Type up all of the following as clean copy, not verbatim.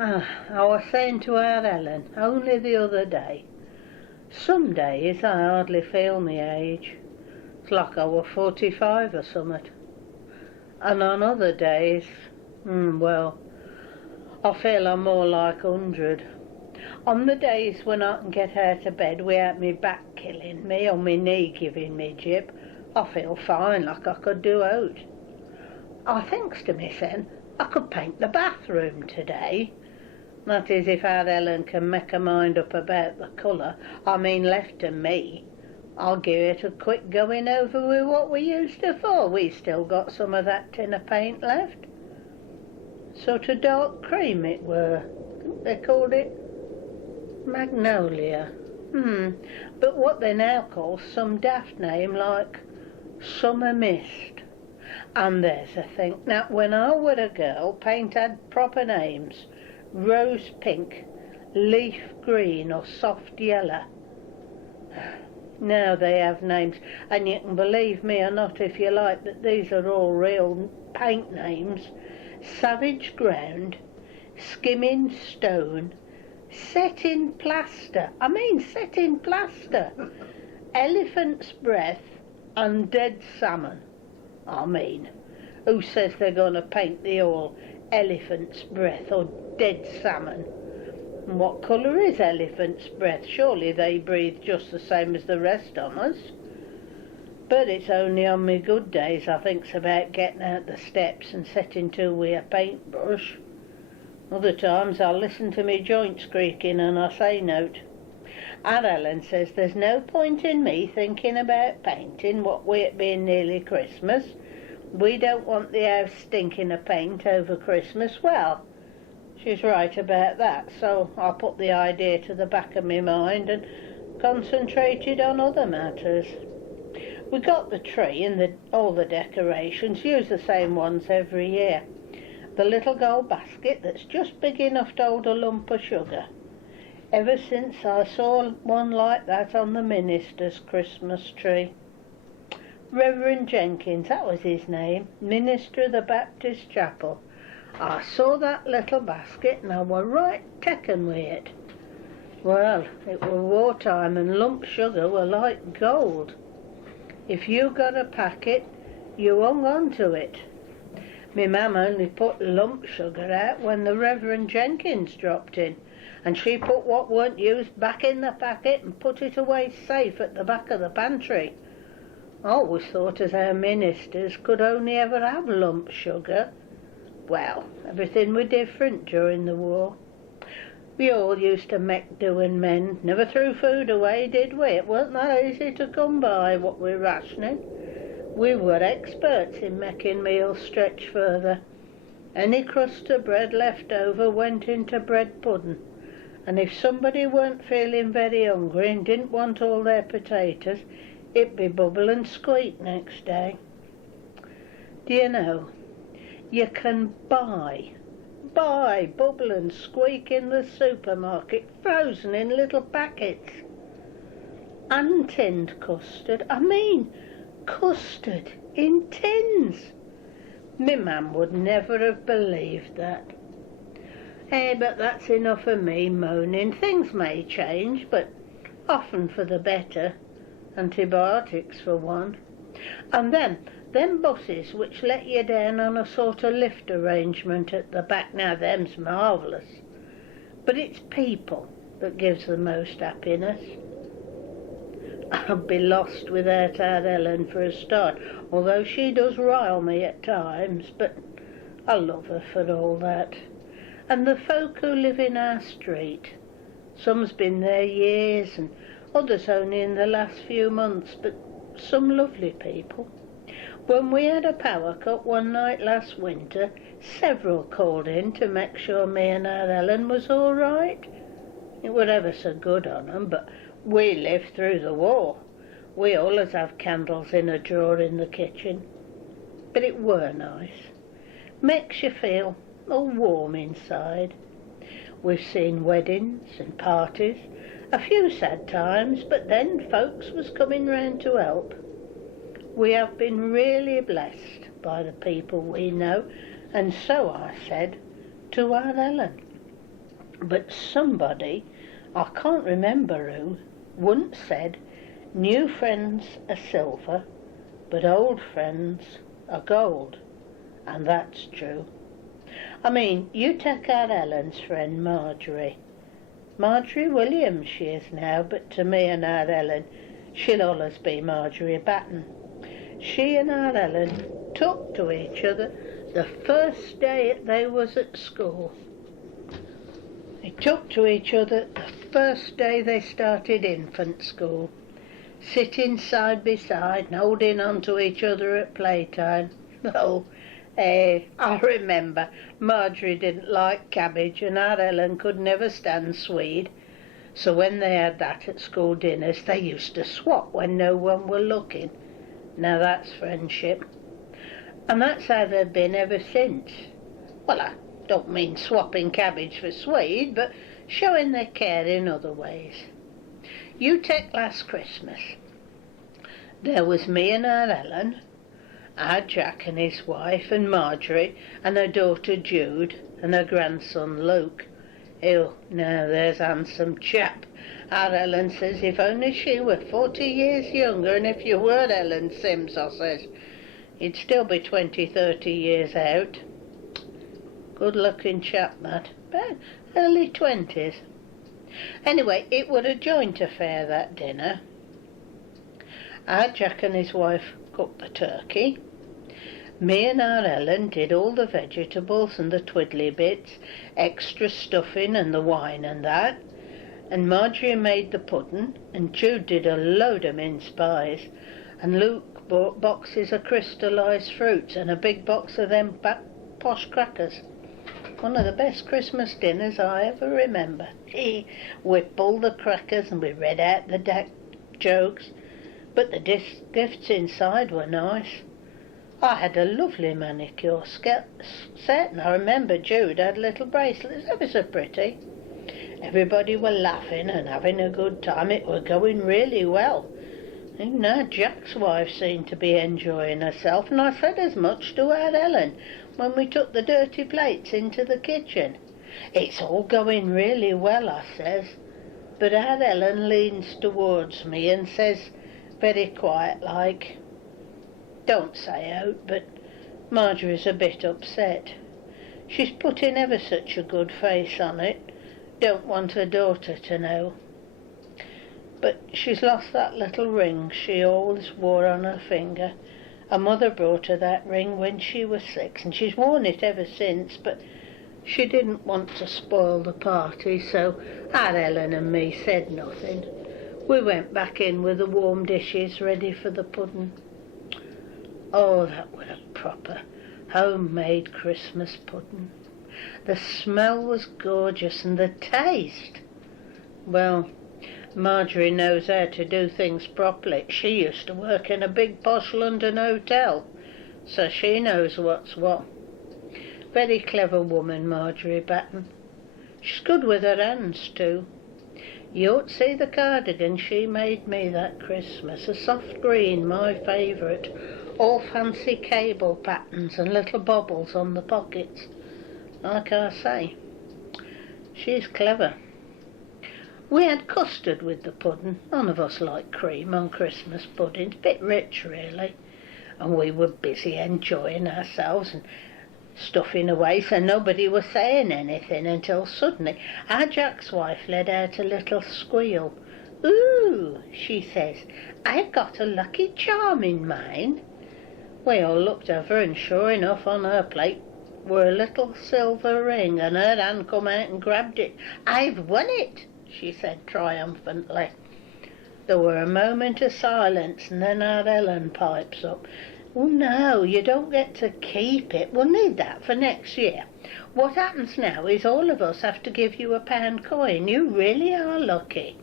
I was saying to our Ellen only the other day, some days I hardly feel my age. It's like I were 45 or something. And on other days, well, I feel I'm more like 100. On the days when I can get out of bed without me back killing me or me knee giving me jip, I feel fine, like I could do out. I thinks to myself, I could paint the bathroom today. That is, if our Ellen can make her mind up about the colour, left to me. I'll give it a quick going over with what we used to for. We still got some of that tin of paint left. Sort of dark cream it were. They called it magnolia. But what they now call some daft name like summer mist. And there's a thing. Now, when I were a girl, paint had proper names. Rose pink, leaf green or soft yellow. Now they have names, and you can believe me or not if you like that these are all real paint names. Savage ground, skimming stone, set in plaster. Set in plaster. Elephant's breath and dead salmon. Who says they're going to paint the all elephant's breath or dead salmon? And what colour is elephant's breath? Surely they breathe just the same as the rest of us. But it's only on me good days I thinks about getting out the steps and setting to with a paintbrush. Other times I'll listen to me joints creaking and I say note. And Ellen says there's no point in me thinking about painting, what with it being nearly Christmas. We don't want the house stinking of paint over Christmas. Well, she's right about that, so I put the idea to the back of my mind and concentrated on other matters. We got the tree and all the decorations, use the same ones every year. The little gold basket that's just big enough to hold a lump of sugar. Ever since I saw one like that on the minister's Christmas tree. Reverend Jenkins, that was his name, minister of the Baptist chapel. I saw that little basket and I were right taken with it. Well, it were wartime and lump sugar were like gold. If you got a packet, you hung on to it. Me mam only put lump sugar out when the Reverend Jenkins dropped in, and she put what weren't used back in the packet and put it away safe at the back of the pantry. I always thought as our ministers could only ever have lump sugar. Well, everything were different during the war. We all used to make do and mend, never threw food away, did we? It weren't that easy to come by what we're rationing. We were experts in making meals stretch further. Any crust of bread left over went into bread pudding, and if somebody weren't feeling very hungry and didn't want all their potatoes, it'd be bubble and squeak next day. Do you know, you can buy bubble and squeak in the supermarket, frozen in little packets. And tinned custard. Custard in tins. Me mam would never have believed that. But that's enough of me moaning. Things may change, but often for the better. Antibiotics for one. And then, them buses which let you down on a sort of lift arrangement at the back, now them's marvellous. But it's people that gives the most happiness. I'd be lost without our Ellen for a start, although she does rile me at times, but I love her for all that. And the folk who live in our street, some's been there years and others only in the last few months, but some lovely people. When we had a power cut one night last winter, several called in to make sure me and our Ellen was all right. It were ever so good on 'em, but we lived through the war. We always have candles in a drawer in the kitchen. But it were nice. Makes you feel all warm inside. We've seen weddings and parties, a few sad times, but then folks was coming round to help. We have been really blessed by the people we know, and so I said to our Ellen. But somebody, I can't remember who, once said, new friends are silver, but old friends are gold. And that's true. I mean, you take our Ellen's friend Marjorie. Marjorie Williams she is now, but to me and our Ellen, she'll always be Marjorie Batten. She and our Ellen took to each other the first day they was at school. They took to each other the first day they started infant school, sitting side by side and holding on to each other at playtime. Oh, I remember Marjorie didn't like cabbage and our Ellen could never stand swede. So when they had that at school dinners, they used to swap when no one were looking. Now that's friendship. And that's how they've been ever since. Well, I don't mean swapping cabbage for swede, but showing their care in other ways. You take last Christmas. There was me and our Ellen, our Jack and his wife, and Marjorie, and her daughter Jude, and her grandson Luke. Oh, now there's a handsome chap. Our Ellen says if only she were 40 years younger, and if you were Ellen Sims, I says, you'd still be 20, 30 years out. Good-looking chap, that. About early 20s. Anyway, it was a joint affair, that dinner. Our Jack and his wife cooked the turkey. Me and our Ellen did all the vegetables and the twiddly bits, extra stuffing and the wine and that. And Marjorie made the pudding, and Jude did a load of mince pies, and Luke bought boxes of crystallised fruits and a big box of them posh crackers. One of the best Christmas dinners I ever remember. We pulled the crackers and we read out the jokes, but the gifts inside were nice. I had a lovely manicure set, and I remember Jude had little bracelets, ever so pretty. Everybody were laughing and having a good time. It were going really well. And now Jack's wife seemed to be enjoying herself, and I said as much to our Ellen when we took the dirty plates into the kitchen. It's all going really well, I says, but our Ellen leans towards me and says, very quiet-like, don't say out, but Marjorie's a bit upset. She's putting ever such a good face on it, don't want her daughter to know. But she's lost that little ring she always wore on her finger. Her mother brought her that ring when she was 6, and she's worn it ever since, but she didn't want to spoil the party, so our Ellen and me said nothing. We went back in with the warm dishes ready for the pudding. Oh, that was a proper homemade Christmas pudding. The smell was gorgeous, and the taste, well, Marjorie knows how to do things properly. She used to work in a big posh London hotel, so she knows what's what. Very clever woman, Marjorie Batten. She's good with her hands, too. You ought to see the cardigan she made me that Christmas, a soft green, my favourite, all fancy cable patterns and little bobbles on the pockets. Like I say, she's clever. We had custard with the pudding. None of us like cream on Christmas pudding. It's a bit rich, really. And we were busy enjoying ourselves and stuffing away, so nobody was saying anything until suddenly our Jack's wife let out a little squeal. "Ooh," she says, "I've got a lucky charm in mine." We all looked over, and sure enough on her plate were a little silver ring, and her hand come out and grabbed it. "I've won it," she said triumphantly. There were a moment of silence, and then our Ellen pipes up. "Oh no, you don't get to keep it. We'll need that for next year. What happens now is all of us have to give you a £1 coin. You really are lucky."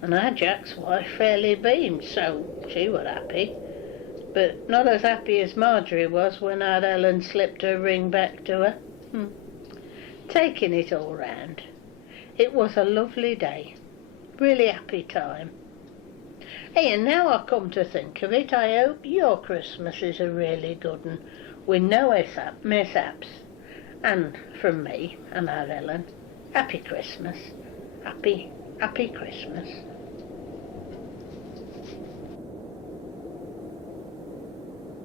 And our Jack's wife fairly beamed, so she was happy. But not as happy as Marjorie was when our Ellen slipped her ring back to her. Taking it all round, it was a lovely day. Really happy time. Hey, and now I come to think of it, I hope your Christmas is a really good one, with no mishaps, and from me and our Ellen. Happy Christmas. Happy Christmas.